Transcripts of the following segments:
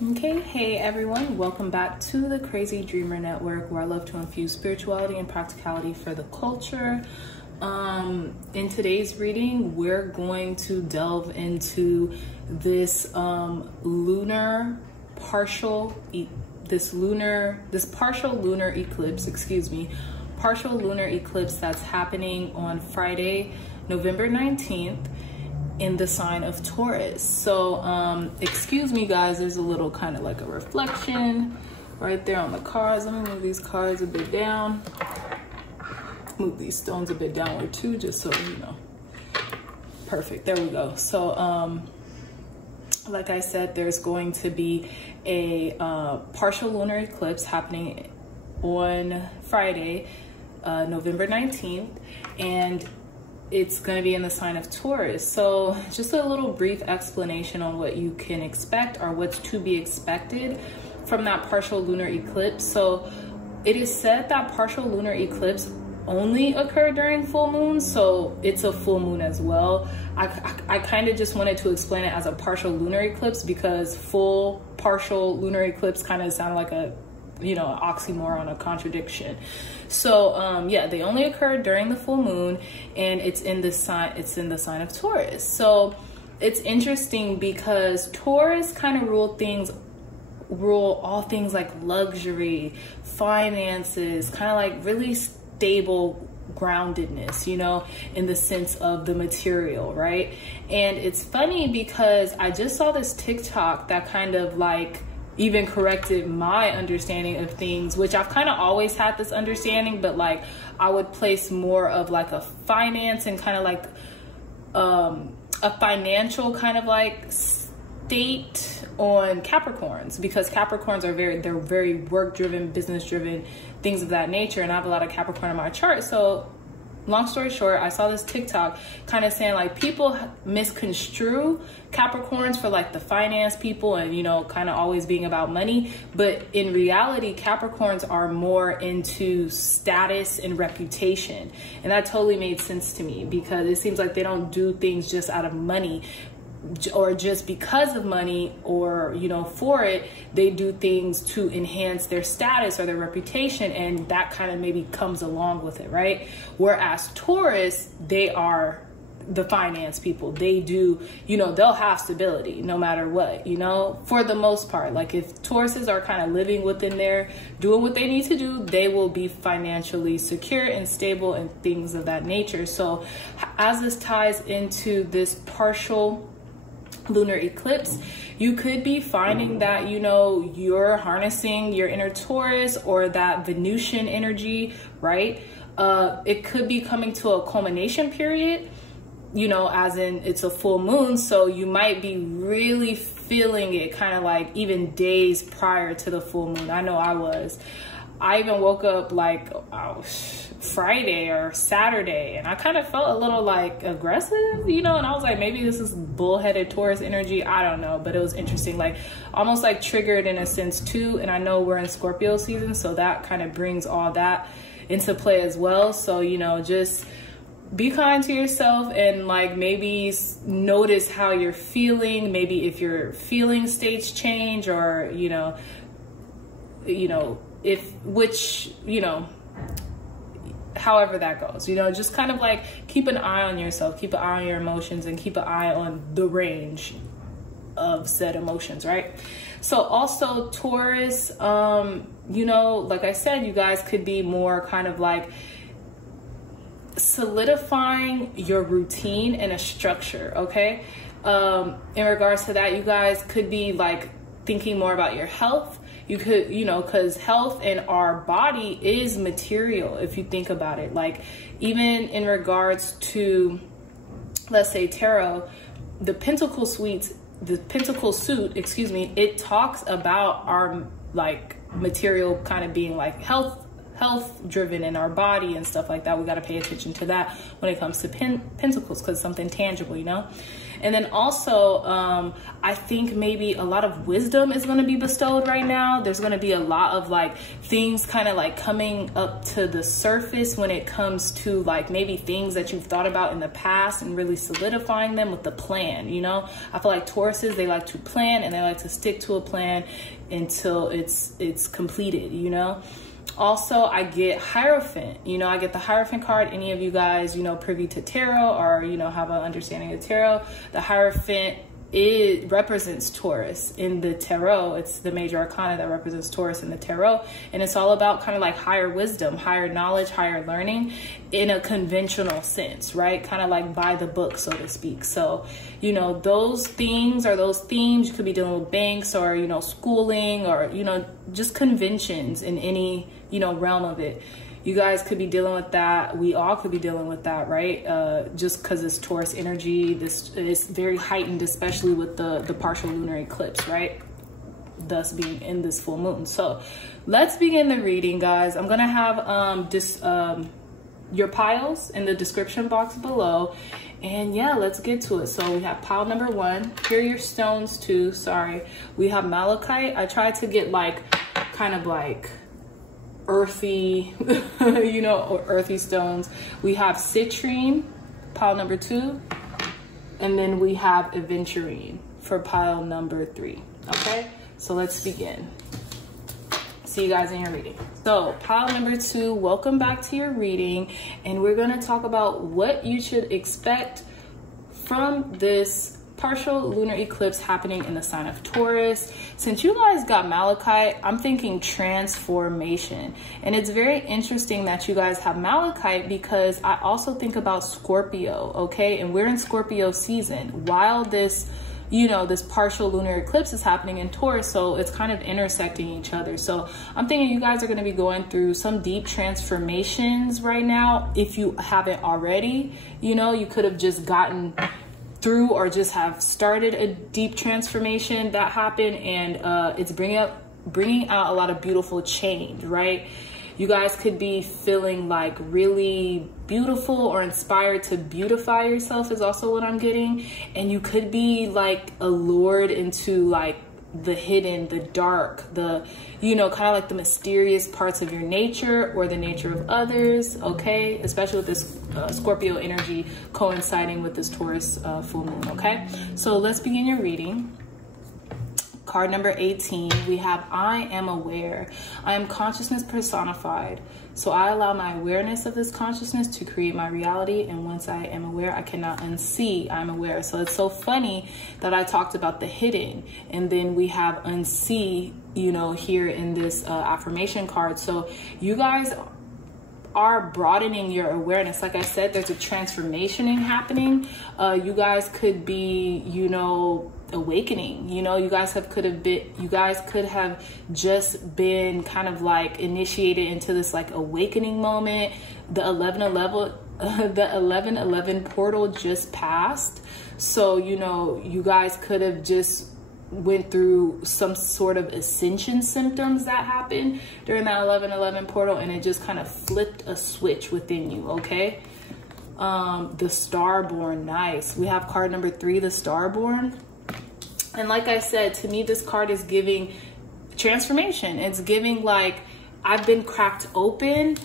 Okay, hey everyone, welcome back to the Crazy Dreamer Network, where I love to infuse spirituality and practicality for the culture. In today's reading, we're going to delve into this partial lunar eclipse that's happening on Friday, November 19th. In the sign of Taurus. So excuse me guys, there's a little kind of like a reflection right there on the cards. Let me move these cards a bit down, move these stones a bit downward too, just so you know. Perfect, there we go. So like I said, there's going to be a partial lunar eclipse happening on Friday, November 19th, and it's going to be in the sign of Taurus. So just a little brief explanation on what you can expect or what's to be expected from that partial lunar eclipse. So it is said that partial lunar eclipse only occur during full moon, so it's a full moon as well. I kind of just wanted to explain it as a partial lunar eclipse because full partial lunar eclipse kind of sounded like a oxymoron, a contradiction. So yeah, they only occur during the full moon, and it's in the sign of Taurus. So it's interesting because Taurus kind of rule all things like luxury, finances, kind of like really stable groundedness, in the sense of the material, right? And it's funny because I just saw this TikTok that kind of like even corrected my understanding of things, which I've kind of always had this understanding, but like I would place more of like a finance and kind of like a financial kind of like state on Capricorns, because Capricorns are they're very work driven, business driven, things of that nature, and I have a lot of Capricorn in my chart. So long story short, I saw this TikTok kind of saying like people misconstrue Capricorns for like the finance people and, kind of always being about money. But in reality, Capricorns are more into status and reputation. And that totally made sense to me because it seems like they don't do things just out of money or just because of money or, for it. They do things to enhance their status or their reputation, and that kind of maybe comes along with it, right? Whereas Taurus, they are the finance people. They do, they'll have stability no matter what, for the most part. Like if Tauruses are kind of living within there, doing what they need to do, they will be financially secure and stable and things of that nature. So as this ties into this partial lunar eclipse, you could be finding that you're harnessing your inner Taurus or that Venusian energy, right? It could be coming to a culmination period, as in it's a full moon, so you might be really feeling it kind of like even days prior to the full moon. I know I even woke up like Friday or Saturday, and I kind of felt a little like aggressive, and I was like, maybe this is bullheaded Taurus energy. I don't know, but it was interesting, like almost like triggered in a sense too. And I know we're in Scorpio season, so that kind of brings all that into play as well. So, just be kind to yourself and like maybe notice how you're feeling. Maybe if your feeling states change or, however that goes, just kind of like keep an eye on yourself, keep an eye on your emotions, and keep an eye on the range of said emotions, right? So also Taurus, like I said, you guys could be more kind of like solidifying your routine and a structure, okay? In regards to that, you guys could be like thinking more about your health. You could, because health and our body is material if you think about it. Like even in regards to, let's say tarot, the Pentacle suit, it talks about our like material kind of being like health driven in our body and stuff like that. We got to pay attention to that when it comes to pentacles, because it's something tangible, And then also, I think maybe a lot of wisdom is going to be bestowed right now. There's going to be a lot of like things kind of like coming up to the surface when it comes to like maybe things that you've thought about in the past and really solidifying them with the plan. You know, I feel like Tauruses, they like to plan and they like to stick to a plan until it's completed, you know. Also, I get Hierophant. You know, I get the Hierophant card. Any of you guys, you know, privy to tarot or, you know, have an understanding of tarot, the Hierophant, it represents Taurus in the tarot. It's the major arcana that represents Taurus in the tarot. And it's all about kind of like higher wisdom, higher knowledge, higher learning in a conventional sense, right? Kind of like by the book, so to speak. So, you know, those things are those themes. You could be dealing with banks or, you know, schooling or, you know, just conventions in any, you know, realm of it. You guys could be dealing with that. We all could be dealing with that, right? Just because it's Taurus energy. This is very heightened, especially with the partial lunar eclipse, right? Thus being in this full moon. So let's begin the reading, guys. I'm going to have your piles in the description box below. And yeah, let's get to it. So we have pile number 1. Here are your stones too. Sorry. We have malachite. I tried to get like kind of like earthy, you know, or earthy stones. We have citrine, pile number 2, and then we have aventurine for pile number 3. Okay, so let's begin. See you guys in your reading. So pile number 2, welcome back to your reading, and we're going to talk about what you should expect from this partial lunar eclipse happening in the sign of Taurus. Since you guys got malachite, I'm thinking transformation. And it's very interesting that you guys have malachite because I also think about Scorpio, okay? And we're in Scorpio season while this, you know, this partial lunar eclipse is happening in Taurus. So it's kind of intersecting each other. So I'm thinking you guys are going to be going through some deep transformations right now. If you haven't already, you know, you could have just gotten through or just have started a deep transformation that happened, and it's bringing out a lot of beautiful change, right? You guys could be feeling like really beautiful or inspired to beautify yourself is also what I'm getting. And you could be like allured into like the hidden, the dark, the, you know, kind of like the mysterious parts of your nature or the nature of others, okay? Especially with this Scorpio energy coinciding with this Taurus full moon, okay? So let's begin your reading. Card number 18, we have I am aware. I am consciousness personified. So I allow my awareness of this consciousness to create my reality. And once I am aware, I cannot unsee. I'm aware. So it's so funny that I talked about the hidden. And then we have unsee, you know, here in this affirmation card. So you guys are broadening your awareness. Like I said, there's a transformation happening. You guys could be, you know, awakening, you know, you guys could have just been kind of like initiated into this like awakening moment. The 1111 portal just passed. So, you know, you guys could have just went through some sort of ascension symptoms that happened during that 1111 portal, and it just kind of flipped a switch within you, okay? The Starborn, nice. We have card number 3, the Starborn. And like I said, to me, this card is giving transformation. It's giving like, I've been cracked open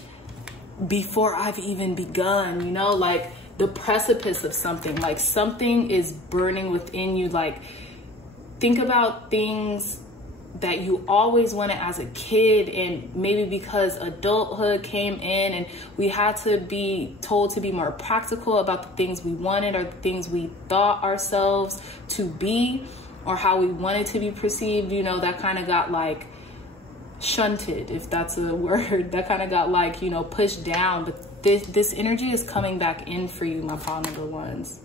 before I've even begun, you know, like the precipice of something, like something is burning within you. Like, think about things that you always wanted as a kid, and maybe because adulthood came in and we had to be told to be more practical about the things we wanted or the things we thought ourselves to be, or how we wanted to be perceived, you know, that kind of got like shunted, if that's a word, that kind of got like, you know, pushed down. But this energy is coming back in for you, my pile number 1s.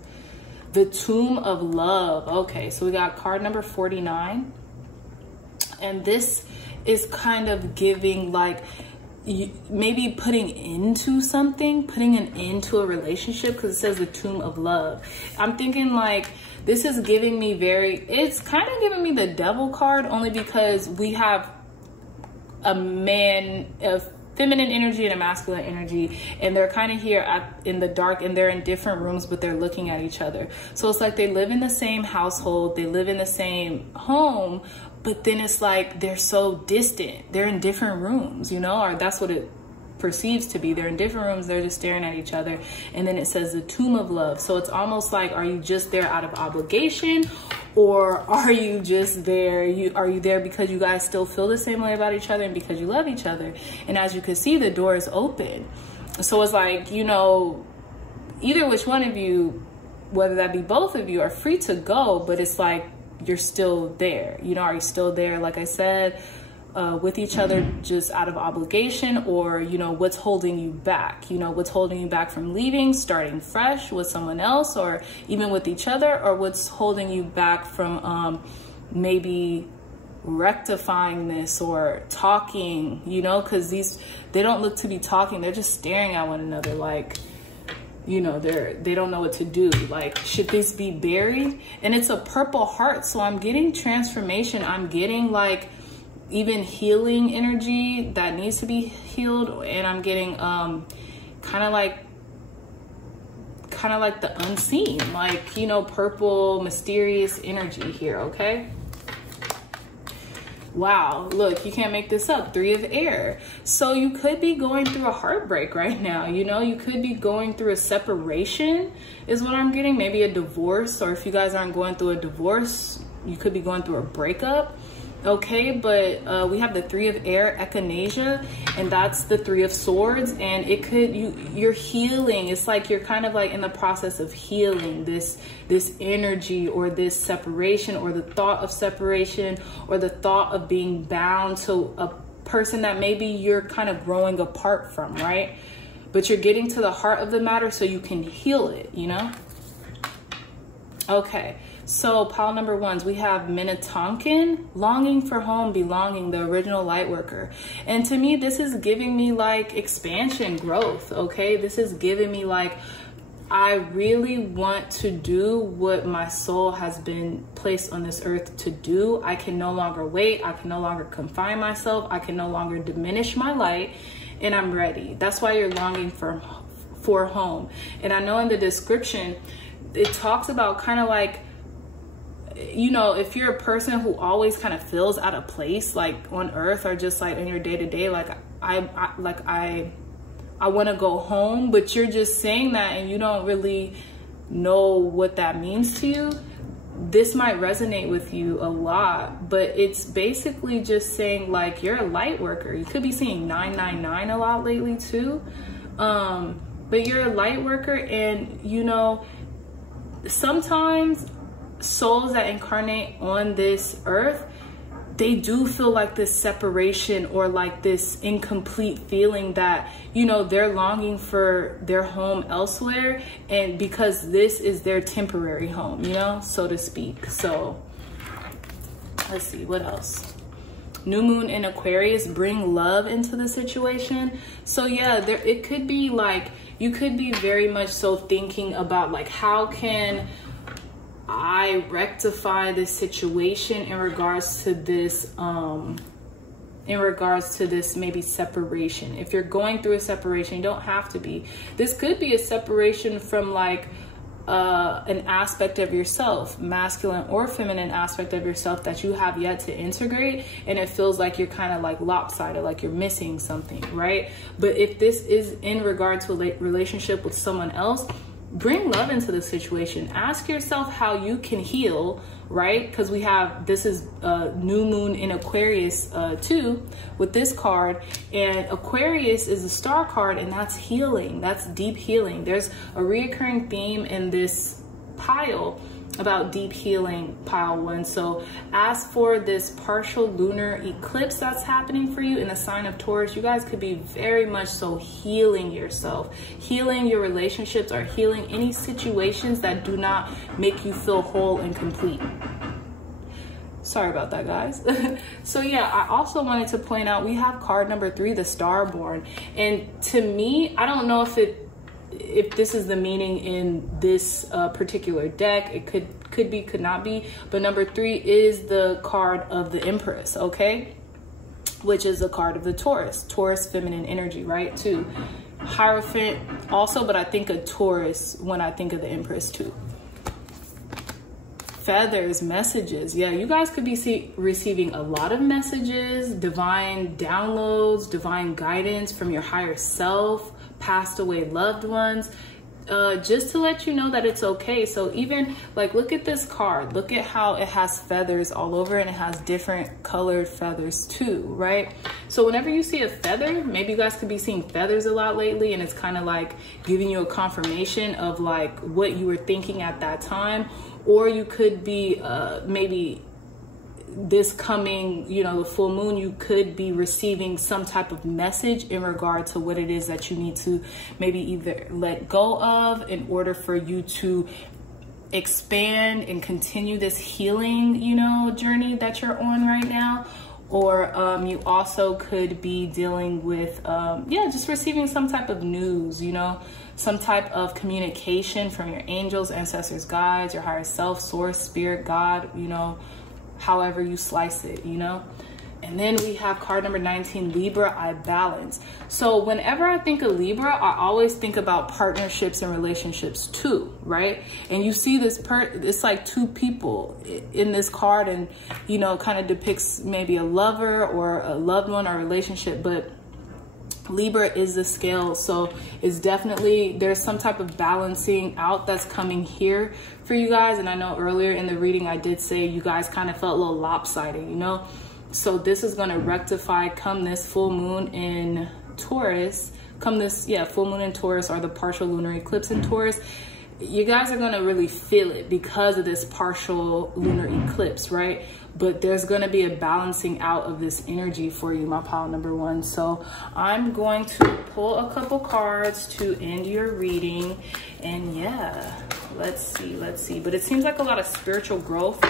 The Tomb of Love. Okay, so we got card number 49. And this is kind of giving like, maybe putting into something, putting an end to a relationship, because it says the Tomb of Love. I'm thinking like, this is giving me it's kind of giving me the Devil card, only because we have a man, a feminine energy and a masculine energy, and they're kind of here in the dark, and they're in different rooms, but they're looking at each other. So it's like they live in the same household, they live in the same home, but then it's like they're so distant. They're in different rooms, you know, or that's what it perceives to be. They're in different rooms, they're just staring at each other. And then it says the tomb of love. So it's almost like, are you just there out of obligation, or are you just there, are you there because you guys still feel the same way about each other and because you love each other? And as you can see, the door is open. So it's like, you know, either which one of you, whether that be both of you, are free to go, but it's like you're still there. You know, are you still there, like I said, with each other just out of obligation, or, you know, what's holding you back? You know, what's holding you back from leaving, starting fresh with someone else, or even with each other, or what's holding you back from maybe rectifying this or talking, you know, because they don't look to be talking. They're just staring at one another like, you know, they don't know what to do. Like, should this be buried? And it's a purple heart, so I'm getting transformation. I'm getting like even healing energy that needs to be healed, and I'm getting kind of like the unseen, like, you know, purple mysterious energy here. Okay, wow, look, you can't make this up. 3 of air. So you could be going through a heartbreak right now. You know, you could be going through a separation is what I'm getting, maybe a divorce, or if you guys aren't going through a divorce, you could be going through a breakup. Okay, but we have the 3 of air, echinacea, and that's the 3 of swords, and it could, you're healing. It's like you're kind of like in the process of healing this energy, or this separation, or the thought of separation, or the thought of being bound to a person that maybe you're kind of growing apart from, right? But you're getting to the heart of the matter so you can heal it, you know? Okay. So pile number 1s, we have Minnetonkan, longing for home, belonging, the original light worker. And to me, this is giving me like expansion, growth, okay? This is giving me like, I really want to do what my soul has been placed on this earth to do. I can no longer wait. I can no longer confine myself. I can no longer diminish my light, and I'm ready. That's why you're longing for home. And I know in the description, it talks about kind of like, you know, if you're a person who always kind of feels out of place, like on earth, or just like in your day-to-day, like I want to go home, but you're just saying that and you don't really know what that means to you, this might resonate with you a lot. But it's basically just saying like you're a light worker. You could be seeing 999 a lot lately too, but you're a light worker. And you know, sometimes souls that incarnate on this earth, they do feel like this separation, or like this incomplete feeling that, you know, they're longing for their home elsewhere, and because this is their temporary home, you know, so to speak. So let's see what else. New moon in Aquarius, bring love into the situation. So yeah, it could be like, you could be very much so thinking about like, how can I rectify this situation in regards to this maybe separation. If you're going through a separation, you don't have to be. This could be a separation from like an aspect of yourself, masculine or feminine aspect of yourself that you have yet to integrate, and it feels like you're kind of like lopsided, like you're missing something, right? But if this is in regard to a relationship with someone else, bring love into the situation. Ask yourself how you can heal, right? Because we have, this is new moon in Aquarius too with this card, and Aquarius is a star card, and that's healing. That's deep healing. There's a reoccurring theme in this pile about deep healing, pile 1. So as for this partial lunar eclipse that's happening for you in the sign of Taurus, you guys could be very much so healing yourself, healing your relationships, or healing any situations that do not make you feel whole and complete. Sorry about that, guys. So yeah, I also wanted to point out, we have card number 3, the Starborn. And to me, I don't know if this is the meaning in this particular deck. It could be, could not be, but number 3 is the card of the Empress, okay? which is a card of the Taurus feminine energy, right? Too. Hierophant also, but I think of Taurus when I think of the Empress too. Feathers, messages. Yeah, you guys could be receiving a lot of messages, divine downloads, divine guidance from your higher self, passed away loved ones, just to let you know that it's okay. So even like, look at this card, look at how it has feathers all over, and it has different colored feathers too, right? So whenever you see a feather, maybe you guys could be seeing feathers a lot lately, and it's kind of like giving you a confirmation of like what you were thinking at that time. Or you could be maybe this coming, you know, the full moon, you could be receiving some type of message in regard to what it is that you need to maybe either let go of in order for you to expand and continue this healing, you know, journey that you're on right now. Or you also could be dealing with, yeah, just receiving some type of news, you know, some type of communication from your angels, ancestors, guides, your higher self, source, spirit, God, you know, however you slice it, you know. And then we have card number 19, Libra, I balance. So whenever I think of Libra, I always think about partnerships and relationships too, right? And you see this, it's like two people in this card, and, you know, kind of depicts maybe a lover or a loved one or relationship, but Libra is the scale. So it's definitely, there's some type of balancing out that's coming here for you guys. And I know earlier in the reading, I did say you guys kind of felt a little lopsided, you know? So this is going to rectify come this full moon in Taurus, come this, yeah, full moon in Taurus, or the partial lunar eclipse in Taurus. You guys are going to really feel it because of this partial lunar eclipse, right? But there's going to be a balancing out of this energy for you, my pile number one. So I'm going to pull a couple cards to end your reading. And yeah, let's see. But it seems like a lot of spiritual growth,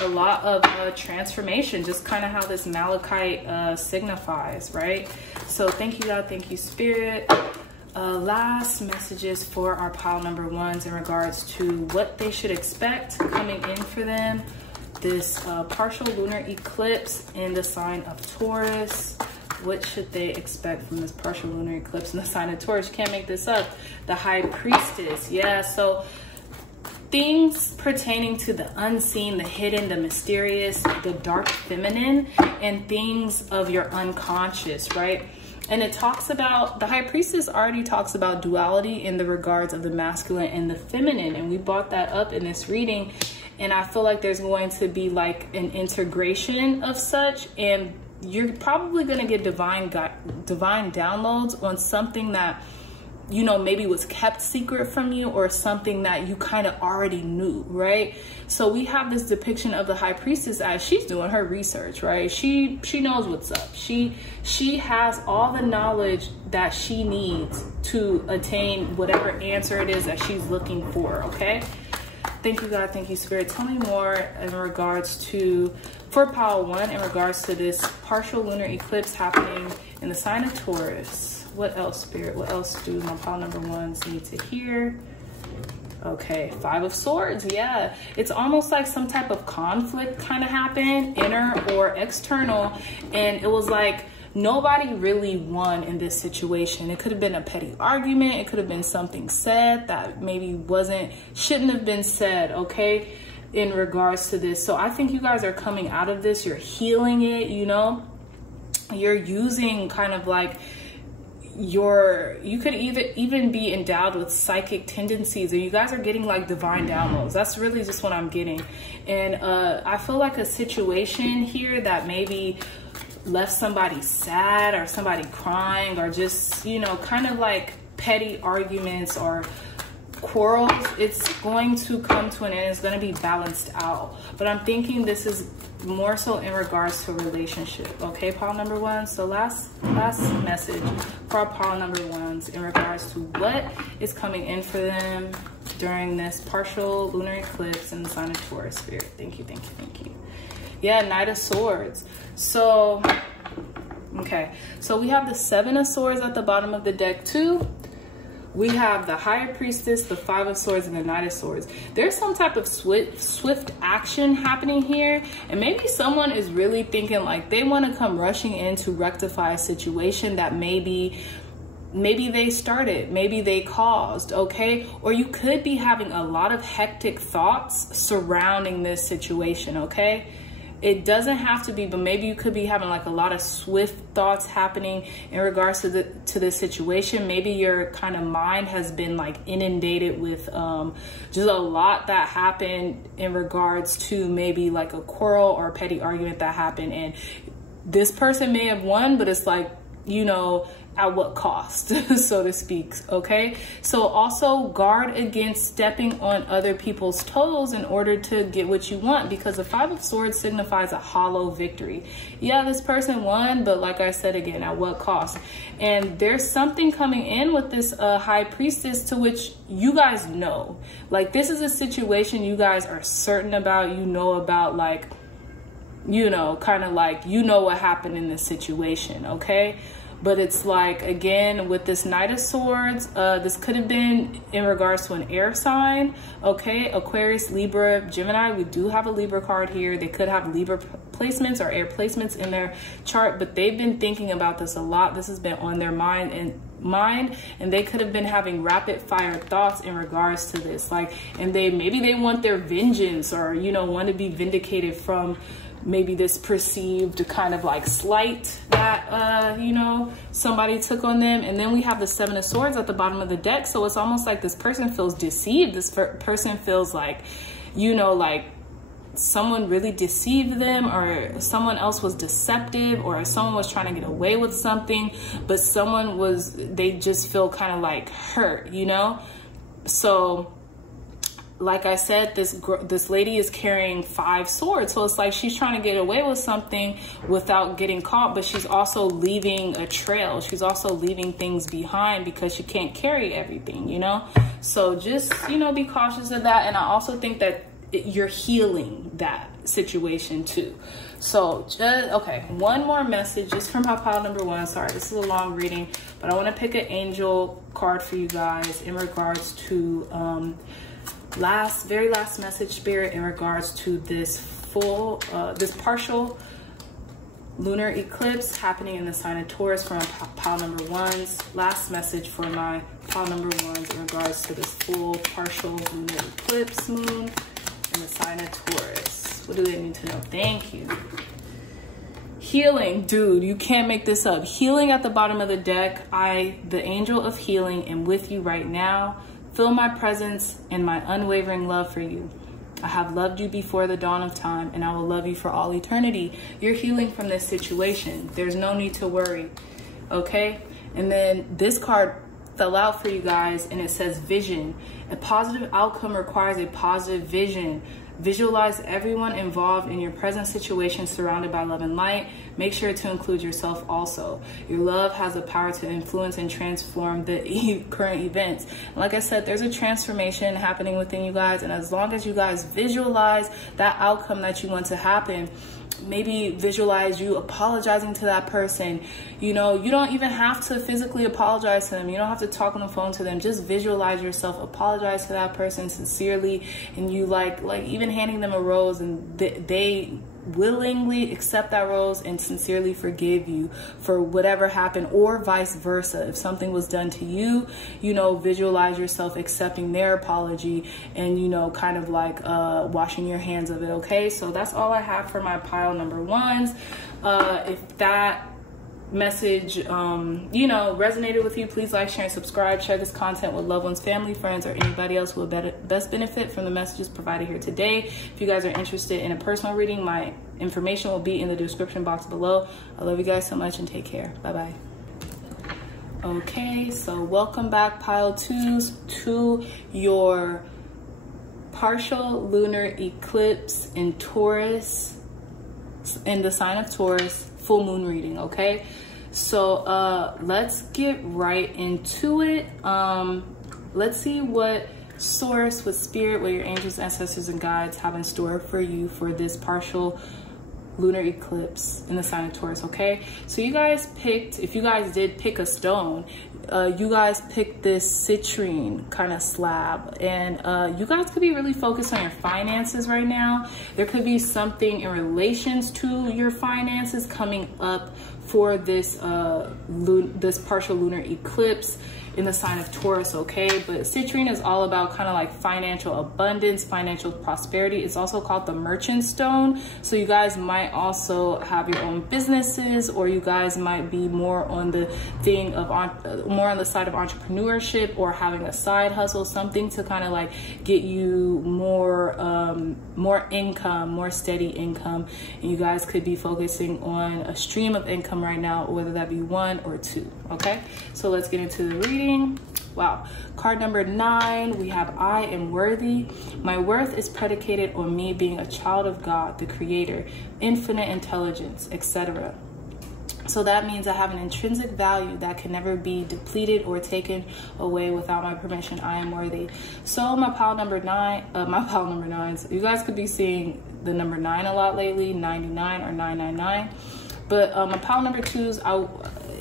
a lot of transformation, just kind of how this malachite signifies, right? So thank you, God. Thank you, Spirit. Last messages for our pile number ones in regards to what they should expect coming in for them. This partial lunar eclipse in the sign of Taurus. What should they expect from this partial lunar eclipse in the sign of Taurus? You can't make this up. The High Priestess. Yeah, so things pertaining to the unseen, the hidden, the mysterious, the dark feminine, and things of your unconscious, right? And it talks about, the High Priestess already talks about duality in the regards of the masculine and the feminine. And we brought that up in this reading. And I feel like there's going to be like an integration of such. And you're probably going to get divine downloads on something that, you know, maybe was kept secret from you, or something that you kind of already knew, right? So we have this depiction of the High Priestess as she's doing her research, right? She knows what's up. She has all the knowledge that she needs to attain whatever answer it is that she's looking for, okay? Thank you, God. Thank you, Spirit. Tell me more in regards to, for pile one, in regards to this partial lunar eclipse happening in the sign of Taurus. What else, Spirit? What else do my pile number ones need to hear? Okay, Five of Swords. Yeah, it's almost like some type of conflict kind of happened, inner or external. And it was like nobody really won in this situation. It could have been a petty argument. It could have been something said that maybe shouldn't have been said, okay, in regards to this. So I think you guys are coming out of this. You're healing it, you know. You're using kind of like you could even be endowed with psychic tendencies, or you guys are getting like divine downloads. That's really just what I'm getting. And I feel like a situation here that maybe left somebody sad, or somebody crying, or just, you know, kind of like petty arguments or quarrels, it's going to come to an end. It's going to be balanced out. But I'm thinking this is more so in regards to a relationship, okay, pile number one. So last message for our pile number ones in regards to what is coming in for them during this partial lunar eclipse in the sign of Taurus, Spirit. Thank you, thank you, thank you. Yeah, Knight of Swords. So okay, so we have the Seven of Swords at the bottom of the deck too, we have the High Priestess, the Five of Swords, and the Knight of Swords. There's some type of swift action happening here, and maybe someone is really thinking like they want to come rushing in to rectify a situation that maybe they started, maybe they caused, okay? Or you could be having a lot of hectic thoughts surrounding this situation, okay? It doesn't have to be, but maybe you could be having like a lot of swift thoughts happening in regards to this situation. Maybe your kind of mind has been like inundated with just a lot that happened in regards to maybe like a quarrel or a petty argument that happened, and this person may have won, but it's like, you know, at what cost, so to speak, okay? So also guard against stepping on other people's toes in order to get what you want, because the Five of Swords signifies a hollow victory. Yeah, this person won, but like I said again, at what cost? And there's something coming in with this High Priestess to which you guys know. Like, this is a situation you guys are certain about, you know about, like, you know, kind of like, you know what happened in this situation, okay? But it's like, again, with this Knight of Swords, this could have been in regards to an air sign, okay? Aquarius, Libra, Gemini. We do have a Libra card here. They could have Libra placements or air placements in their chart, but they've been thinking about this a lot. This has been on their mind, and they could have been having rapid fire thoughts in regards to this. Like, and maybe they want their vengeance, or, you know, want to be vindicated from maybe this perceived kind of like slight that, you know, somebody took on them. And then we have the Seven of Swords at the bottom of the deck. So it's almost like this person feels deceived. This person feels like, you know, like someone really deceived them, or someone else was deceptive, or someone was trying to get away with something, but they just feel kind of like hurt, you know? So like I said, this lady is carrying 5 swords. So it's like she's trying to get away with something without getting caught, but she's also leaving a trail. She's also leaving things behind because she can't carry everything, you know? So just, you know, be cautious of that. And I also think that you're healing that situation too. So just, okay, one more message just from my pile number 1. Sorry, this is a long reading, but I want to pick an angel card for you guys in regards to, very last message, Spirit, in regards to this this partial lunar eclipse happening in the sign of Taurus for my pile number 1s. Last message for my pile number 1s in regards to this full partial lunar eclipse moon in the sign of Taurus. What do they need to know? Thank you. Healing, dude, you can't make this up. Healing at the bottom of the deck. The angel of healing, am with you right now. Feel my presence and my unwavering love for you. I have loved you before the dawn of time, and I will love you for all eternity. You're healing from this situation. There's no need to worry, okay? And then this card fell out for you guys, and it says vision. A positive outcome requires a positive vision. Visualize everyone involved in your present situation surrounded by love and light. Make sure to include yourself also. Your love has the power to influence and transform the current events. And like I said, there's a transformation happening within you guys. And as long as you guys visualize that outcome that you want to happen, maybe visualize you apologizing to that person. You know, you don't even have to physically apologize to them. You don't have to talk on the phone to them. Just visualize yourself apologize to that person sincerely, and you like even handing them a rose, and they willingly accept that rose and sincerely forgive you for whatever happened, or vice versa. If something was done to you, you know, visualize yourself accepting their apology and, you know, kind of like washing your hands of it. Okay, so that's all I have for my pile number 1s. If that message you know, resonated with you, please like, share, and subscribe. Share this content with loved ones, family, friends, or anybody else who will best benefit from the messages provided here today. If you guys are interested in a personal reading, my information will be in the description box below. I love you guys so much, and take care. Bye bye. Okay, so welcome back, pile 2s, to your partial lunar eclipse in Taurus, in the sign of Taurus, full moon reading. Okay, so let's get right into it. Let's see what source, what spirit, what your angels, ancestors, and guides have in store for you for this partial lunar eclipse in the sign of Taurus, okay? So you guys picked, if you guys did pick a stone, you guys picked this citrine kind of slab, and you guys could be really focused on your finances right now. There could be something in relations to your finances coming up for this this partial lunar eclipse in the sign of Taurus, okay? But citrine is all about kind of like financial abundance, financial prosperity. It's also called the merchant stone. So you guys might also have your own businesses, or you guys might be more on the thing of more on the side of entrepreneurship, or having a side hustle, something to kind of like get you more more income, more steady income. And you guys could be focusing on a stream of income right now, whether that be 1 or 2, okay? So let's get into the reading. Wow, card number 9, we have I am worthy. My worth is predicated on me being a child of God, the creator, infinite intelligence, etc. So that means I have an intrinsic value that can never be depleted or taken away without my permission. I am worthy. So my pile number 9, my pile number 9s, you guys could be seeing the number 9 a lot lately, 99 or 999. But my pile number 2s,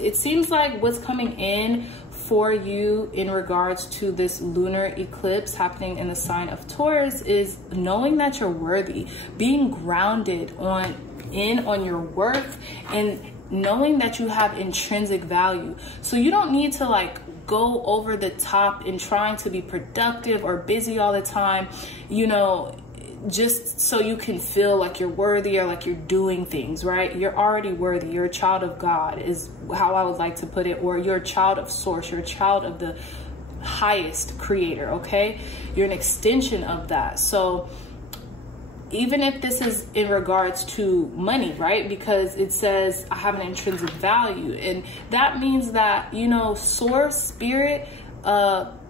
it seems like what's coming in for you in regards to this lunar eclipse happening in the sign of Taurus is knowing that you're worthy, being grounded on your worth, and knowing that you have intrinsic value. So you don't need to like go over the top in trying to be productive or busy all the time, you know, just so you can feel like you're worthy or like you're doing things, right? You're already worthy. You're a child of God is how I would like to put it, or you're a child of source. You're a child of the highest creator, okay? You're an extension of that. So even if this is in regards to money, right? Because it says I have an intrinsic value, and that means that, you know, source, spirit,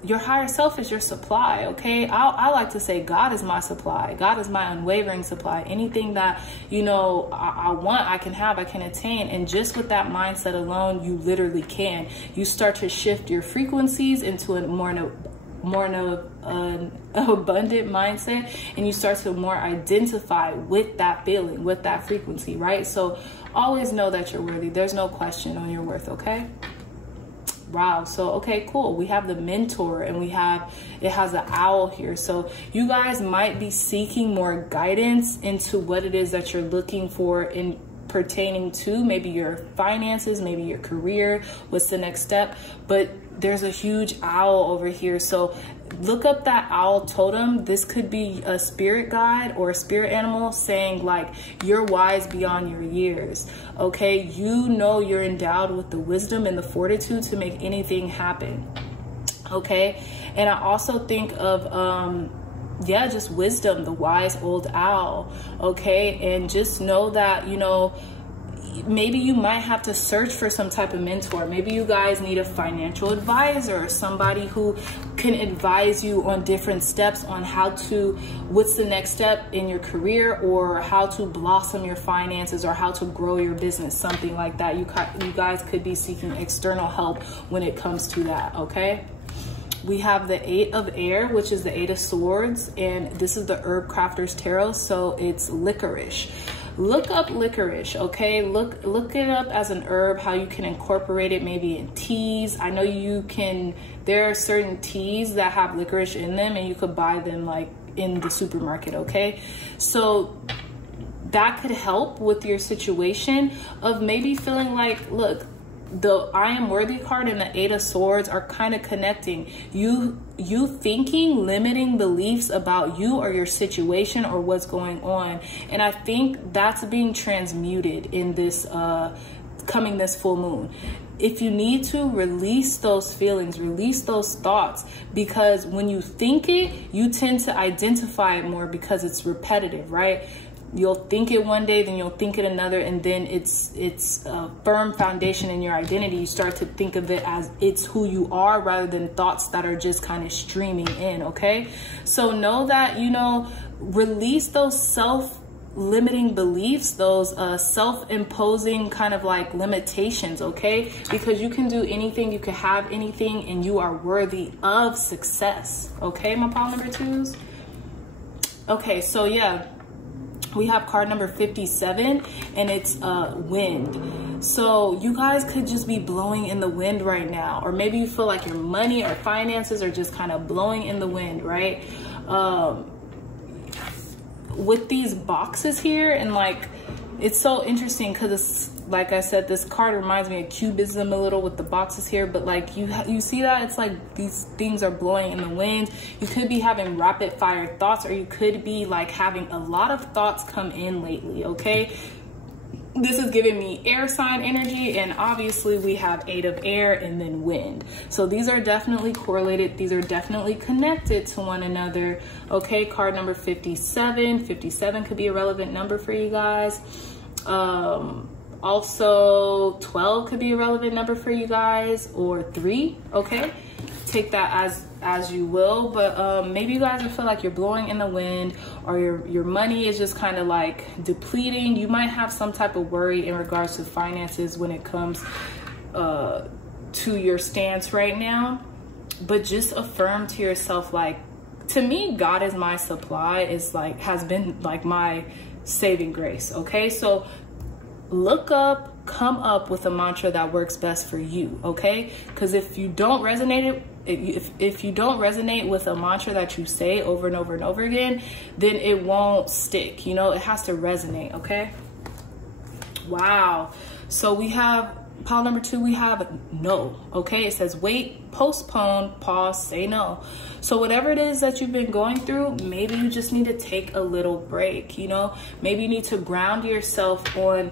your higher self is your supply, okay? I like to say God is my supply. God is my unwavering supply. Anything that, you know, I want, I can have, I can attain. And just with that mindset alone, you literally can. You start to shift your frequencies into a more abundant mindset, and you start to more identify with that feeling, with that frequency, right? So always know that you're worthy. There's no question on your worth, okay? Wow. So, okay, cool. We have the mentor, and it has an owl here. So you guys might be seeking more guidance into what it is that you're looking for in pertaining to maybe your finances, maybe your career, what's the next step. But there's a huge owl over here. So look up that owl totem. This could be a spirit guide or a spirit animal saying like, you're wise beyond your years. Okay. You know, you're endowed with the wisdom and the fortitude to make anything happen. Okay. And I also think of, yeah, just wisdom, the wise old owl. Okay. And just know that, you know, maybe you might have to search for some type of mentor. Maybe you guys need a financial advisor, or somebody who can advise you on different steps on what's the next step in your career, or how to blossom your finances, or how to grow your business, something like that. You guys could be seeking external help when it comes to that, okay? We have the 8 of air, which is the 8 of swords, and this is the Herb Crafter's Tarot, so it's licorice. Look up licorice, okay? Look it up as an herb, how you can incorporate it maybe in teas. I know you can, there are certain teas that have licorice in them, and you could buy them like in the supermarket, okay? So that could help with your situation of maybe feeling like, look, the I am worthy card and the 8 of swords are kind of connecting. You thinking limiting beliefs about you or your situation or what's going on. And I think that's being transmuted in this coming this full moon. If you need to, release those feelings, release those thoughts, because when you think it, you tend to identify it more because it's repetitive, right? You'll think it one day, then you'll think it another, and then it's a firm foundation in your identity. You start to think of it as it's who you are rather than thoughts that are just kind of streaming in, okay? So know that, you know, release those self-limiting beliefs, those self-imposing kind of like limitations, okay? Because you can do anything, you can have anything, and you are worthy of success, okay, my pile number 2s? Okay, so yeah. we have card number 57, and it's wind. So you guys could just be blowing in the wind right now, or maybe you feel like your money or finances are just kind of blowing in the wind, right? With these boxes here, and like, it's so interesting because it's, like I said, this card reminds me of cubism a little with the boxes here, but like you see that it's like these things are blowing in the wind. You could be having rapid fire thoughts, or you could be like having a lot of thoughts come in lately, okay? This is giving me air sign energy, and obviously we have 8 of air and then wind. So these are definitely correlated. These are definitely connected to one another. Okay, card number 57. 57 could be a relevant number for you guys. Also 12 could be a relevant number for you guys, or 3. Okay, take that as you will, but maybe you guys feel like you're blowing in the wind, or your money is just kind of like depleting. You might have some type of worry in regards to finances when it comes to your stance right now, but just affirm to yourself, like, to me, God is my supply, is like, has been like my saving grace. Okay, so look up, come up with a mantra that works best for you, okay? Because if you don't resonate if you don't resonate with a mantra that you say over and over and over again, then it won't stick. You know, it has to resonate, okay? Wow. So we have pile number 2, we have no, okay? It says wait, postpone, pause, say no. So whatever it is that you've been going through, maybe you just need to take a little break, you know? Maybe you need to ground yourself on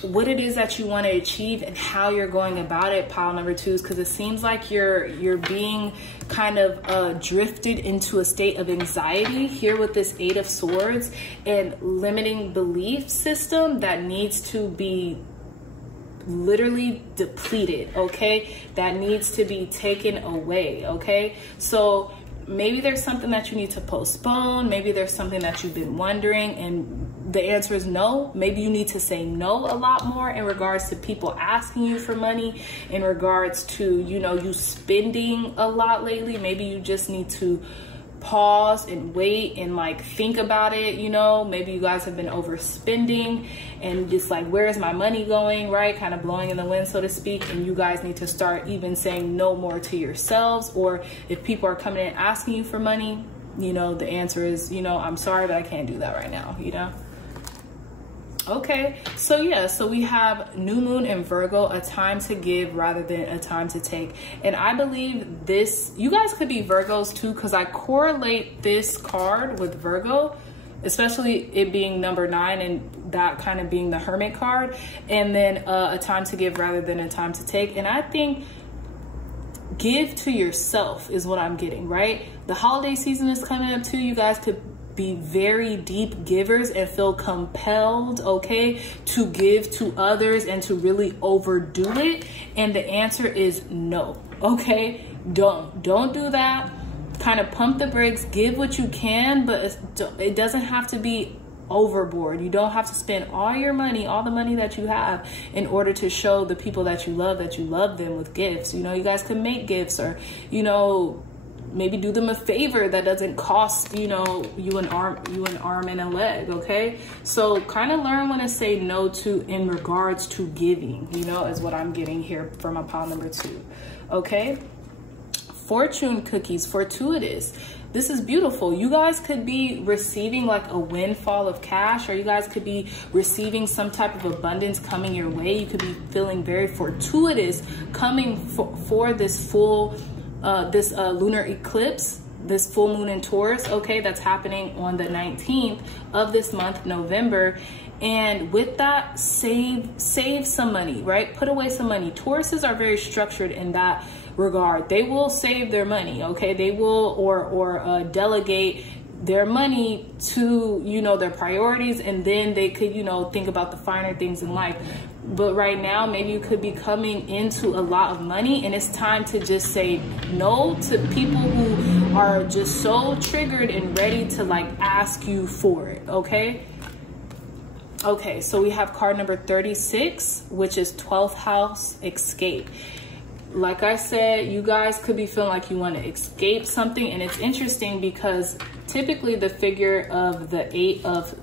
what it is that you want to achieve and how you're going about it, pile number 2s, because it seems like you're being kind of drifted into a state of anxiety here with this 8 of Swords, and limiting belief system that needs to be literally depleted, okay? That needs to be taken away, okay? So maybe there's something that you need to postpone. Maybe there's something that you've been wondering, and the answer is no. Maybe you need to say no a lot more in regards to people asking you for money, in regards to, you know, you spending a lot lately. Maybe you just need to pause and wait and like think about it, you know. Maybe you guys have been overspending and just like, where is my money going, right? Kind of blowing in the wind, so to speak. And you guys need to start even saying no more to yourselves. Or if people are coming in asking you for money, you know, the answer is, you know, I'm sorry, but I can't do that right now, you know. Okay, so yeah, so we have new moon in Virgo, a time to give rather than a time to take. And I believe this, you guys could be Virgos too, because I correlate this card with Virgo, especially it being number 9 and that kind of being the Hermit card, and then a time to give rather than a time to take. And I think give to yourself is what I'm getting, right? The holiday season is coming up too. You guys could be very deep givers and feel compelled, okay, to give to others and to really overdo it. And the answer is no, okay? Don't do that. Kind of pump the brakes, give what you can, but it doesn't have to be overboard. You don't have to spend all your money, all the money that you have, in order to show the people that you love them with gifts. You know, you guys can make gifts, or, you know, maybe do them a favor that doesn't cost, you know, you an arm and a leg, okay? So kind of learn when to say no to in regards to giving, you know, is what I'm getting here from a pile number 2, okay? Fortune cookies, fortuitous. This is beautiful. You guys could be receiving like a windfall of cash, or you guys could be receiving some type of abundance coming your way. You could be feeling very fortuitous coming for this full lunar eclipse, this full moon in Taurus, okay, that's happening on the 19th of this month, November. And with that, save some money, right? Put away some money. Tauruses are very structured in that regard. They will save their money, okay? They will or delegate their money to, you know, their priorities, and then they could, you know, think about the finer things in life. But right now, maybe you could be coming into a lot of money, and it's time to just say no to people who are just so triggered and ready to like ask you for it, okay? Okay, so we have card number 36, which is 12th house, escape. Like I said, you guys could be feeling like you want to escape something. And it's interesting because typically the figure of the 8 of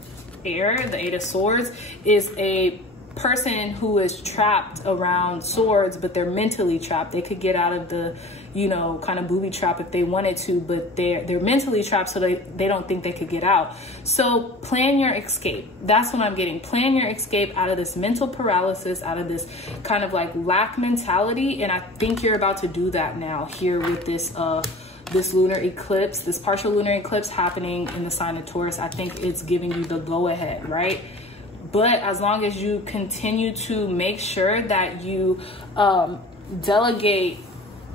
air, the Eight of Swords, is a person who is trapped around swords, but they're mentally trapped. They could get out of the, you know, kind of booby trap if they wanted to, but they're mentally trapped, so they don't think they could get out. So plan your escape. That's what I'm getting. Plan your escape out of this mental paralysis, out of this kind of like lack mentality. And I think you're about to do that now here with this this lunar eclipse, this partial lunar eclipse happening in the sign of Taurus. I think it's giving you the go ahead, right? But as long as you continue to make sure that you delegate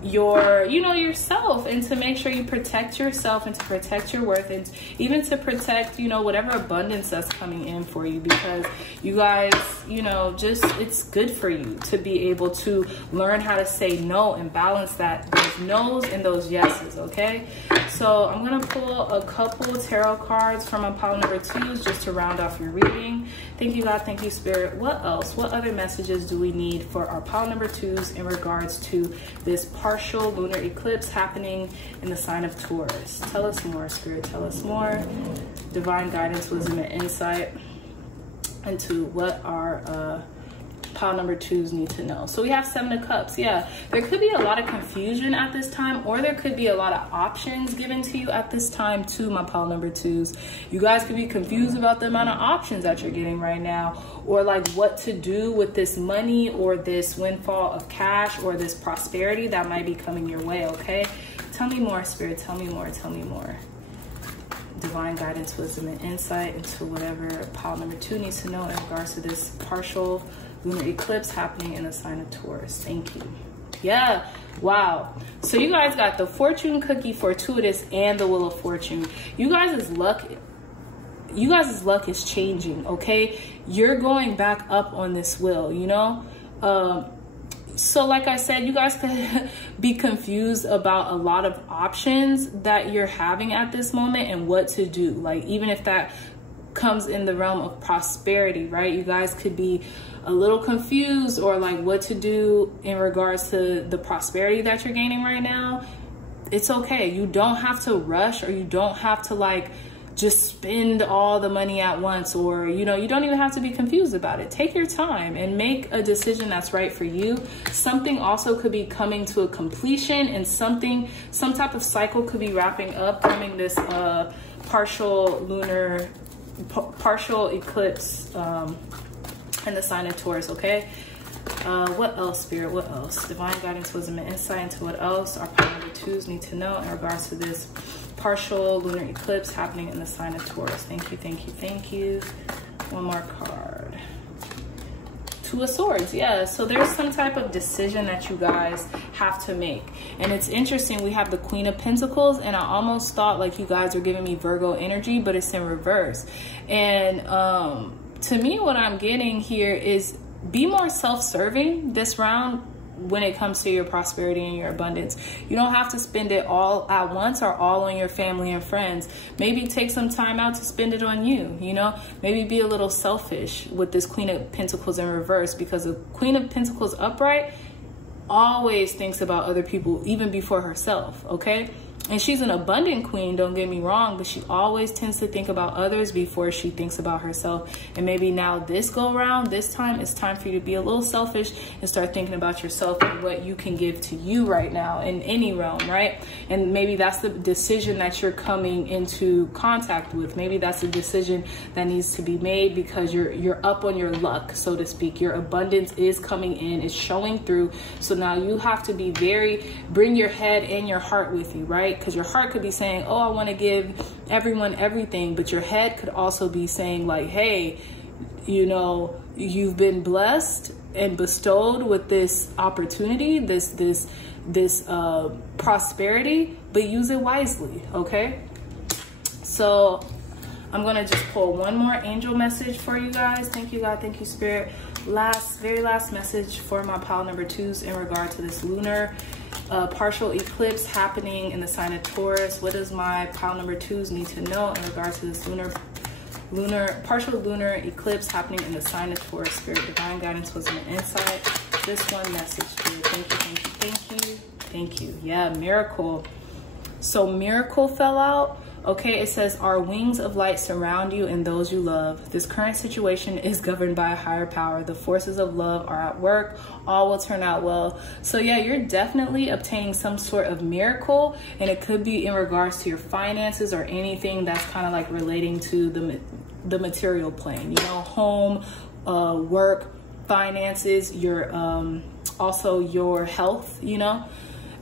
your, you know, yourself, and to make sure you protect yourself and to protect your worth, and even to protect, you know, whatever abundance that's coming in for you, because you guys, you know, just, it's good for you to be able to learn how to say no and balance that, those no's and those yeses. Okay, so I'm gonna pull a couple tarot cards from my pile number 2s just to round off your reading. Thank you, God. Thank you, Spirit. What else? What other messages do we need for our pile number 2s in regards to this partial lunar eclipse happening in the sign of Taurus? Tell us more, Spirit. Tell us more. Divine guidance, wisdom, and insight into what our pile number 2s need to know. So we have 7 of Cups. Yeah, there could be a lot of confusion at this time, or there could be a lot of options given to you at this time too, my pile number 2s. You guys could be confused about the amount of options that you're getting right now, or like what to do with this money, or this windfall of cash, or this prosperity that might be coming your way. Okay, tell me more, Spirit. Tell me more. Tell me more. Divine guidance, wisdom, and insight into whatever pile number 2 needs to know in regards to this partial lunar eclipse happening in the sign of Taurus. Thank you. Yeah, wow. So you guys got the fortune cookie, fortuitous, and the wheel of fortune. You guys' luck is changing. Okay, you're going back up on this wheel, you know. So like I said, you guys could be confused about a lot of options that you're having at this moment and what to do. Like, even if that comes in the realm of prosperity, right? You guys could be a little confused, or like what to do in regards to the prosperity that you're gaining right now. It's okay. You don't have to rush, or you don't have to like just spend all the money at once, or, you know, you don't even have to be confused about it. Take your time and make a decision that's right for you. Something also could be coming to a completion, and some type of cycle could be wrapping up during this partial eclipse in the sign of Taurus. Okay, what else, Spirit? What else? Divine guidance, wisdom, and insight into what else our pile number 2s need to know in regards to this partial lunar eclipse happening in the sign of Taurus. Thank you, thank you, thank you. One more card. 2 of Swords. Yeah, so there's some type of decision that you guys have to make, and it's interesting. We have the Queen of Pentacles, and I almost thought like you guys are giving me Virgo energy, but it's in reverse. And to me, what I'm getting here is be more self-serving this round when it comes to your prosperity and your abundance. You don't have to spend it all at once or all on your family and friends. Maybe take some time out to spend it on you, you know? Maybe be a little selfish with this Queen of Pentacles in reverse, because the Queen of Pentacles upright always thinks about other people even before herself, okay? And she's an abundant queen, don't get me wrong, but she always tends to think about others before she thinks about herself. And maybe now this go around, this time, it's time for you to be a little selfish and start thinking about yourself and what you can give to you right now in any realm, right? And maybe that's the decision that you're coming into contact with. Maybe that's a decision that needs to be made because you're up on your luck, so to speak. Your abundance is coming in, it's showing through. So now you have to be bring your head and your heart with you, right? Because your heart could be saying, oh, I want to give everyone everything, but your head could also be saying like, hey, you know, you've been blessed and bestowed with this opportunity, this prosperity, but use it wisely. Okay, so I'm gonna just pull one more angel message for you guys. Thank you, God. Thank you, Spirit. Very last message for my pile number 2s in regard to this lunar partial eclipse happening in the sign of Taurus. What does my pile number 2s need to know in regards to this partial lunar eclipse happening in the sign of Taurus? Spirit, divine guidance, wisdom, and insight. Just one message, Spirit. Thank you, thank you, thank you, thank you. Yeah, miracle. So miracle fell out, Okay, it says, our wings of light surround you and those you love. This current situation is governed by a higher power. The forces of love are at work. All will turn out well. So yeah, you're definitely obtaining some sort of miracle, and it could be in regards to your finances or anything that's kind of like relating to the material plane, you know, home, work, finances, your also your health, you know.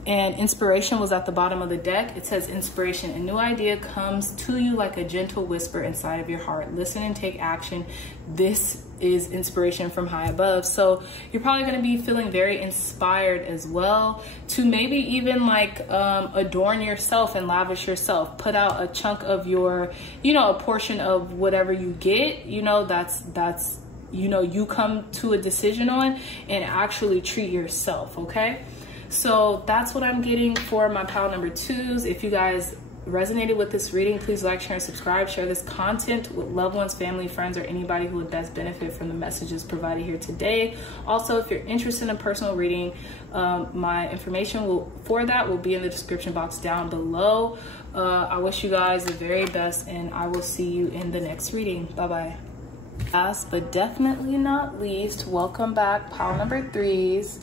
And inspiration was at the bottom of the deck. It says inspiration, a new idea comes to you like a gentle whisper inside of your heart. Listen and take action. This is inspiration from high above. So you're probably going to be feeling very inspired as well to maybe even like adorn yourself and lavish yourself. Put out a chunk of your, you know, a portion of whatever you get, you know, that's you know, you come to a decision on, and actually treat yourself. Okay, so that's what I'm getting for my pile number 2s. If you guys resonated with this reading, please like, share, and subscribe. Share this content with loved ones, family, friends, or anybody who would best benefit from the messages provided here today. Also, if you're interested in a personal reading, my information for that will be in the description box down below. I wish you guys the very best, and I will see you in the next reading. Bye-bye. Last but definitely not least, welcome back, pile number 3s.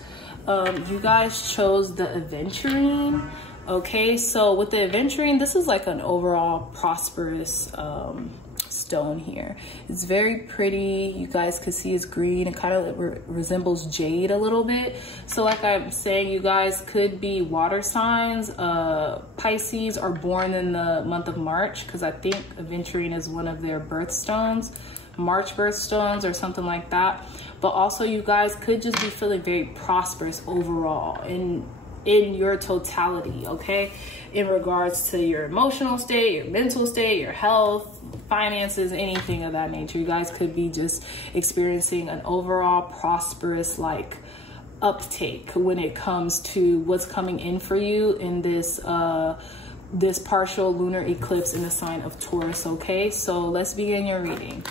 You guys chose the aventurine. Okay, so with the aventurine, this is like an overall prosperous stone here. It's very pretty. You guys could see it's green. It kind of resembles jade a little bit. So like I'm saying, you guys could be water signs. Pisces are born in the month of March, because I think aventurine is one of their birthstones. March birthstones or something like that. But also you guys could just be feeling very prosperous overall in your totality, okay, in regards to your emotional state, your mental state, your health, finances, anything of that nature. You guys could be just experiencing an overall prosperous like uptake when it comes to what's coming in for you in this this partial lunar eclipse in the sign of Taurus. Okay, so let's begin your reading.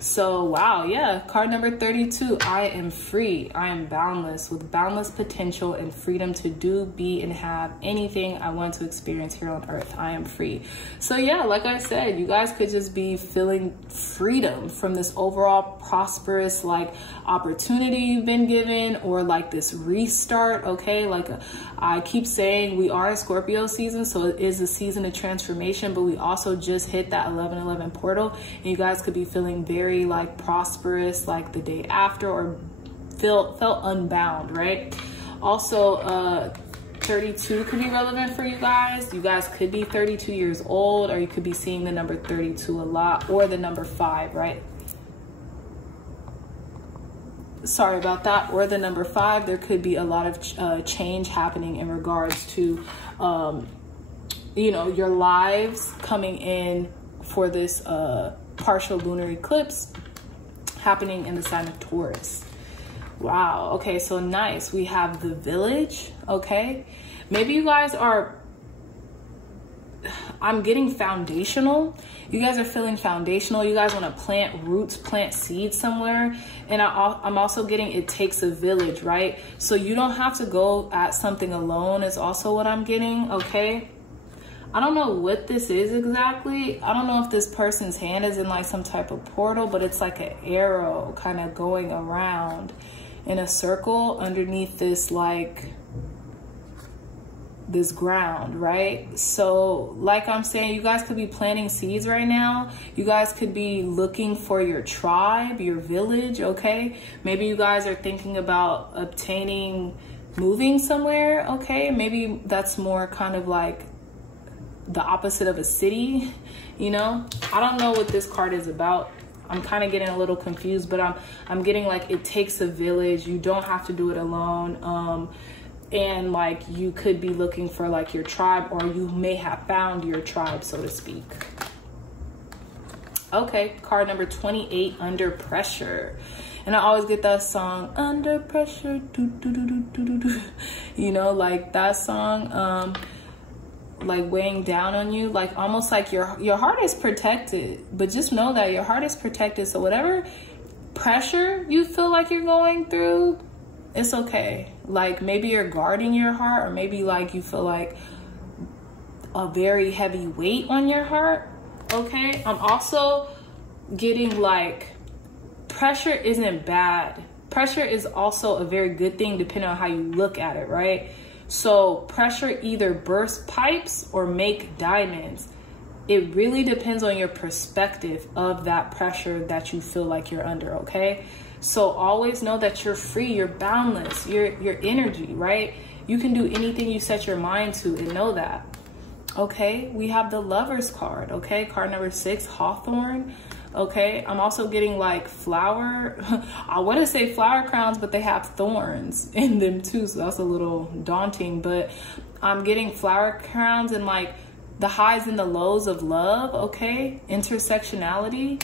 So wow, yeah, card number 32, I am free. I am boundless, with boundless potential and freedom to do, be, and have anything I want to experience here on earth. I am free. So yeah, like I said, you guys could just be feeling freedom from this overall prosperous like opportunity you've been given, or like this restart. Okay, like I keep saying, we are in Scorpio season, so it is a season of transformation, but we also just hit that 11/11 portal, and you guys could be feeling very like prosperous like the day after, or felt unbound, right? Also 32 could be relevant for you guys. You guys could be 32 years old, or you could be seeing the number 32 a lot, or the number 5, right? Sorry about that. Or the number 5. There could be a lot of change happening in regards to you know, your lives coming in for this partial lunar eclipse happening in the sign of Taurus. Wow. Okay, so nice. We have the village. Okay, maybe you guys are, I'm getting foundational. You guys are feeling foundational. You guys want to plant roots, plant seeds somewhere. And I'm also getting it takes a village, right? So you don't have to go at something alone is also what I'm getting. Okay, I don't know what this is exactly. I don't know if this person's hand is in like some type of portal, but it's like an arrow kind of going around in a circle underneath this like this ground, right? So like I'm saying, you guys could be planting seeds right now. You guys could be looking for your tribe, your village. Okay, maybe you guys are thinking about moving somewhere. Okay, maybe that's more kind of like the opposite of a city, you know. I don't know what this card is about. I'm kind of getting a little confused, but I'm getting like it takes a village. You don't have to do it alone. And like you could be looking for like your tribe, or you may have found your tribe, so to speak. Okay, card number 28, Under Pressure. And I always get that song, Under Pressure, do, do, do, do, do, do. You know, like that song, like weighing down on you, like almost like your heart is protected, but just know that your heart is protected. So whatever pressure you feel like you're going through, it's okay. Like maybe you're guarding your heart, or maybe like you feel like a very heavy weight on your heart, okay? I'm also getting like pressure isn't bad. Pressure is also a very good thing depending on how you look at it, right? So pressure either bursts pipes or make diamonds. It really depends on your perspective of that pressure that you feel like you're under, okay? So always know that you're free, you're boundless, your energy, right? You can do anything you set your mind to, and know that. Okay, we have the Lovers card, okay? Card number 6, Hawthorn, okay? I'm also getting like flower, I want to say flower crowns, but they have thorns in them too, so that's a little daunting. But I'm getting flower crowns and like the highs and the lows of love, okay? Intersectionality.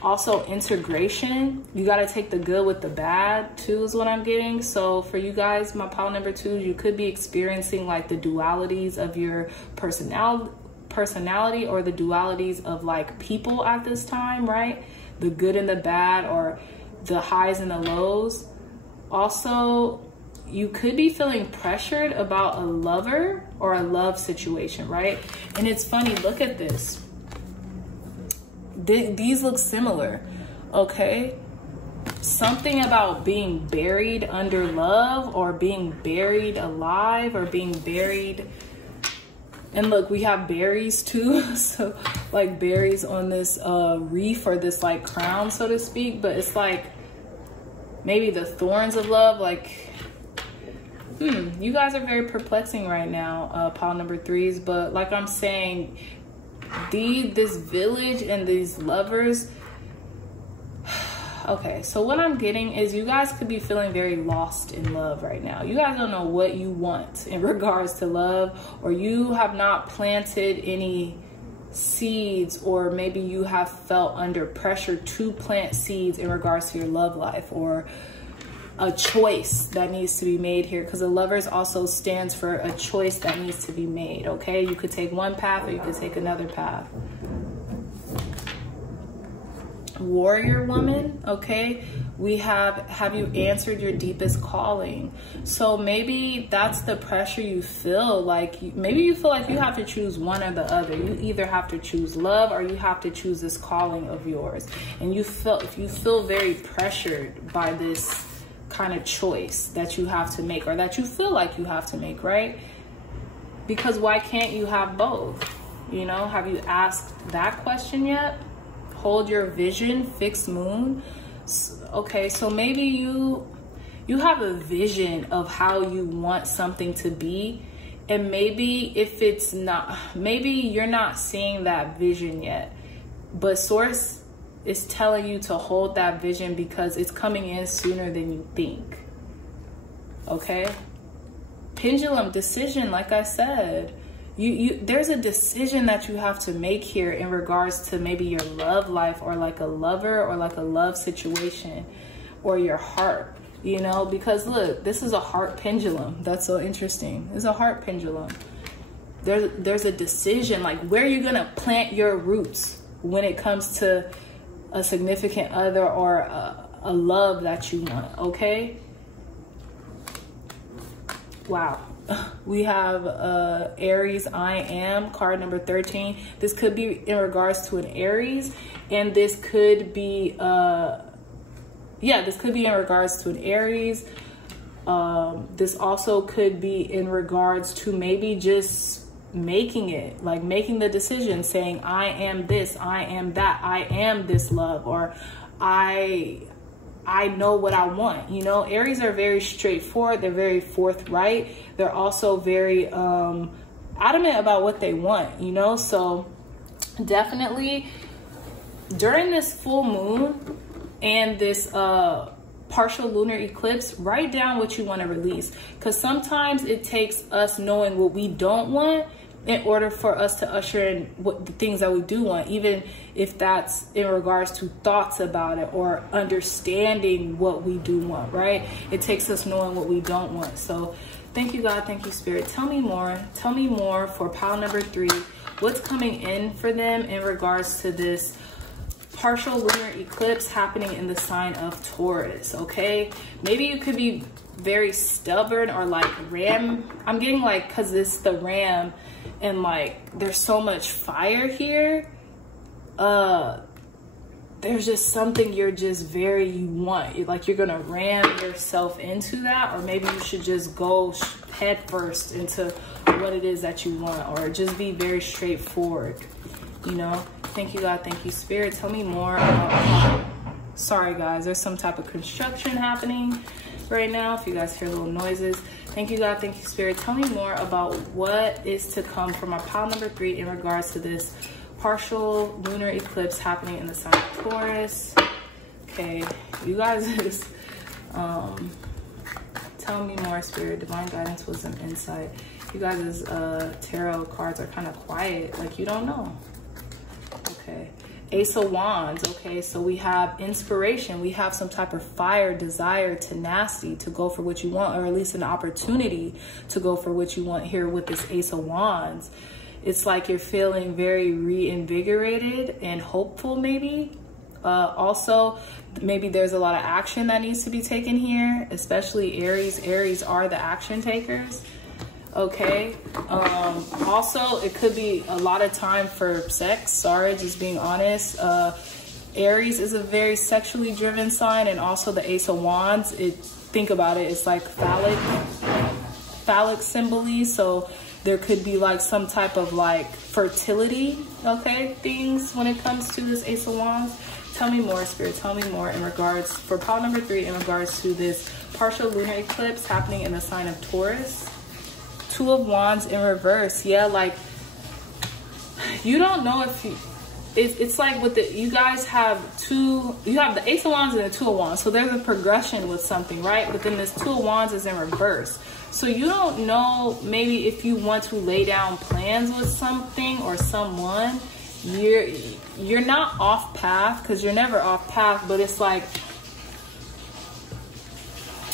Also integration. You got to take the good with the bad too is what I'm getting. So for you guys, my pile number 2, you could be experiencing like the dualities of your personality or the dualities of like people at this time, right? The good and the bad, or the highs and the lows. Also, you could be feeling pressured about a lover or a love situation, right? And it's funny, look at this. These look similar, okay? Something about being buried under love, or being buried alive, or being buried. And look, we have berries too. So like berries on this reef, or this like crown, so to speak. But it's like maybe the thorns of love. Like, you guys are very perplexing right now, pile number 3s. But like I'm saying, this village and these lovers. Okay, so what I'm getting is you guys could be feeling very lost in love right now. You guys don't know what you want in regards to love, or you have not planted any seeds, or maybe you have felt under pressure to plant seeds in regards to your love life, or a choice that needs to be made here, because the Lovers also stands for a choice that needs to be made, okay? You could take one path, or you could take another path. Warrior woman, okay? We have you answered your deepest calling? So maybe that's the pressure you feel. Like maybe you feel like you have to choose one or the other. You either have to choose love, or you have to choose this calling of yours. And you feel very pressured by this kind of choice that you have to make, or that you feel like you have to make, right? Because why can't you have both? You know, have you asked that question yet? Hold your vision, fixed moon. Okay, so maybe you have a vision of how you want something to be, and maybe if it's not, maybe you're not seeing that vision yet, but source is telling you to hold that vision because it's coming in sooner than you think. Okay, pendulum decision. Like I said, there's a decision that you have to make here in regards to maybe your love life, or like a lover, or like a love situation, or your heart, you know? Because look, this is a heart pendulum. That's so interesting. It's a heart pendulum. There's a decision, like where you're gonna plant your roots when it comes to a significant other, or a love that you want, okay? Wow. We have Aries, I am, card number 13. This could be in regards to an Aries, and this could be, this could be in regards to an Aries. This also could be in regards to maybe just making it, like making the decision, saying, I am this, I am that, I am this love, or I know what I want. You know, Aries are very straightforward. They're very forthright. They're also very adamant about what they want, you know? So definitely during this full moon and this partial lunar eclipse, write down what you want to release, because sometimes it takes us knowing what we don't want in order for us to usher in what the things that we do want, even if that's in regards to thoughts about it, or understanding what we do want, right? It takes us knowing what we don't want. So thank you, God. Thank you, Spirit. Tell me more. Tell me more for pile number 3. What's coming in for them in regards to this partial lunar eclipse happening in the sign of Taurus, okay? Maybe you could be very stubborn, or like ram. I'm getting like, because it's the ram, and like there's so much fire here. There's just something you want. Like you're gonna ram yourself into that, or maybe you should just go head first into what it is that you want, or just be very straightforward, you know. Thank you, God. Thank you, Spirit. Tell me more about, sorry guys, there's some type of construction happening right now, if you guys hear little noises. Thank you, God. Thank you, Spirit. Tell me more about what is to come for my pile number 3 in regards to this partial lunar eclipse happening in the sign of Taurus. Okay, you guys just tell me more, Spirit, divine guidance, wisdom, insight. You guys' tarot cards are kind of quiet, like you don't know. Okay, Ace of Wands. Okay, so we have inspiration, we have some type of fire, desire, tenacity to go for what you want, or at least an opportunity to go for what you want here with this Ace of Wands. It's like you're feeling very reinvigorated and hopeful, maybe. Also, maybe there's a lot of action that needs to be taken here, especially Aries. Aries are the action takers. Okay. Also, it could be a lot of time for sex. Sorry, just being honest. Aries is a very sexually driven sign, and also the Ace of Wands. Think about it. It's like phallic symbol-y. So there could be like some type of like fertility, okay, things when it comes to this Ace of Wands. Tell me more, Spirit. Tell me more in regards, for pile number 3, in regards to this partial lunar eclipse happening in the sign of Taurus. 2 of Wands in reverse. Yeah, like you don't know if you, it's like with the, you guys have you have the Ace of Wands and the 2 of Wands. So there's a progression with something, right? But then this 2 of Wands is in reverse. So you don't know, maybe if you want to lay down plans with something or someone, you're not off path, because you're never off path, but it's like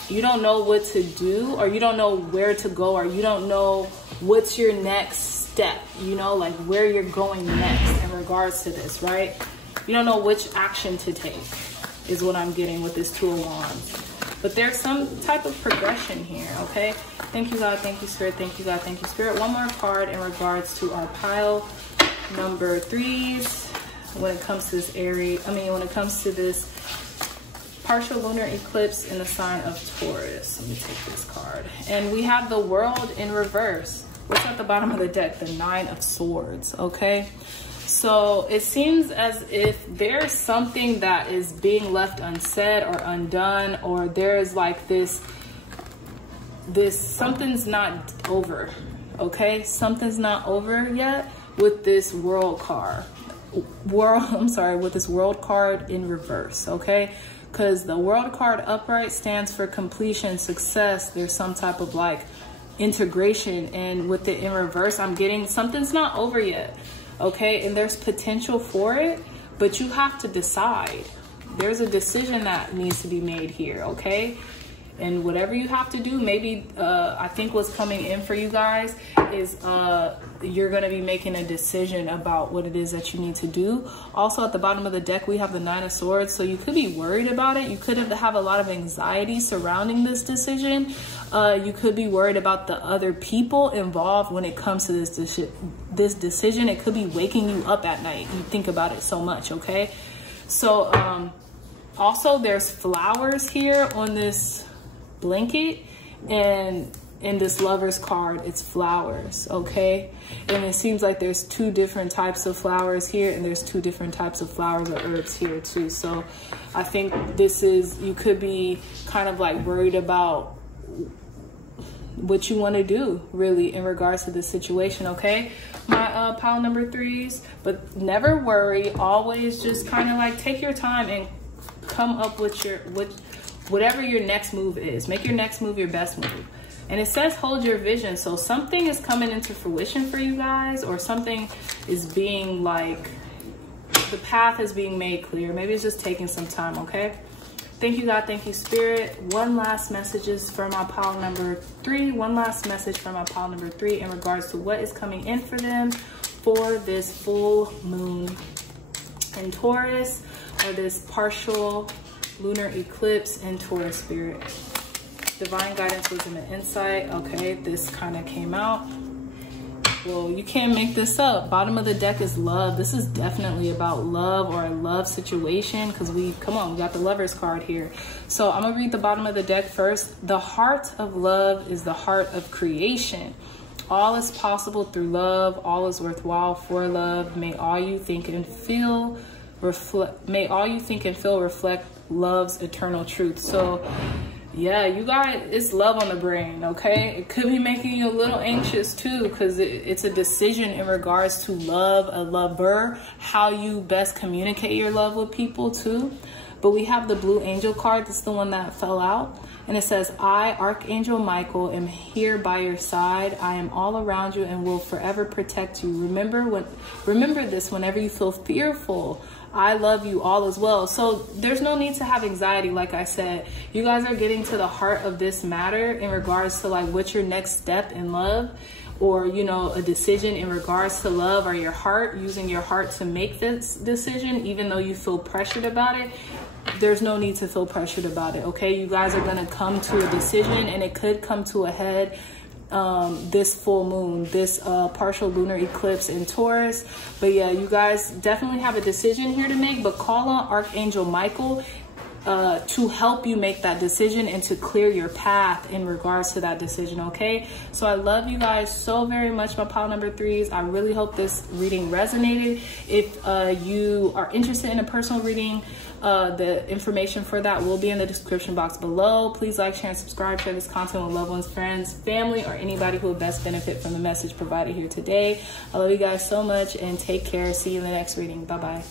you don't know what to do, or you don't know where to go, or you don't know what's your next step, you know, like where you're going next in regards to this, right? You don't know which action to take is what I'm getting with this 2 of Wands. But there's some type of progression here, okay? Thank you, God. Thank you, Spirit. Thank you, God. Thank you, Spirit. One more card in regards to our pile number 3s when it comes to this when it comes to this partial lunar eclipse in the sign of Taurus. Let me take this card. And we have the World in reverse. What's at the bottom of the deck? The 9 of Swords, okay? So it seems as if there's something that is being left unsaid or undone, or there's like this something's not over, okay? Something's not over yet with this World card. With this World card in reverse, okay? Because the World card upright stands for completion, success. There's some type of like integration, and with it in reverse, I'm getting something's not over yet. Okay, and there's potential for it, but you have to decide. There's a decision that needs to be made here, okay? And whatever you have to do, maybe I think what's coming in for you guys is you're going to be making a decision about what it is that you need to do. Also, at the bottom of the deck, we have the 9 of Swords, so you could be worried about it. You could have a lot of anxiety surrounding this decision. You could be worried about the other people involved when it comes to this decision. It could be waking you up at night. You think about it so much, okay? So also there's flowers here on this blanket, and in this Lover's card, it's flowers, okay? And it seems like there's 2 different types of flowers here, and there's 2 different types of flowers or herbs here too. So I think this is, you could be kind of like worried about what you want to do really in regards to this situation, okay? My pile number 3s, but never worry. Always just kind of like take your time and come up with whatever your next move is. Make your next move your best move. And it says hold your vision. So something is coming into fruition for you guys, or something is being like, the path is being made clear. Maybe it's just taking some time, okay? Thank you, God. Thank you, Spirit. One last message is for my pile number 3. One last message for my pile number 3 in regards to what is coming in for them for this full moon in Taurus, or this partial lunar eclipse in Taurus, Spirit. Divine guidance, wisdom, and insight. Okay, this kind of came out. Well, you can't make this up. Bottom of the deck is love. This is definitely about love or a love situation, because we got the Lovers card here. So I'm gonna read the bottom of the deck first. The heart of love is the heart of creation. All is possible through love. All is worthwhile for love. May all you think and feel reflect love's eternal truth. So yeah, you got it's love on the brain, okay? It could be making you a little anxious too, because it's a decision in regards to love, a lover, how you best communicate your love with people too. But we have the Blue Angel card. This is the one that fell out. And it says, I, Archangel Michael, am here by your side. I am all around you and will forever protect you. Remember this whenever you feel fearful. I love you all as well. So there's no need to have anxiety. Like I said, you guys are getting to the heart of this matter in regards to like what's your next step in love, or, you know, a decision in regards to love, or your heart, using your heart to make this decision, even though you feel pressured about it. There's no need to feel pressured about it, okay? You guys are gonna come to a decision, and it could come to a head this full moon, this partial lunar eclipse in Taurus. But yeah, you guys definitely have a decision here to make, but call on Archangel Michael to help you make that decision and to clear your path in regards to that decision, okay? So I love you guys so very much, my pile number 3s. I really hope this reading resonated. If you are interested in a personal reading, the information for that will be in the description box below. Please like, share, and subscribe. Share this content with loved ones, friends, family, or anybody who will best benefit from the message provided here today. I love you guys so much, and take care. See you in the next reading. Bye-bye.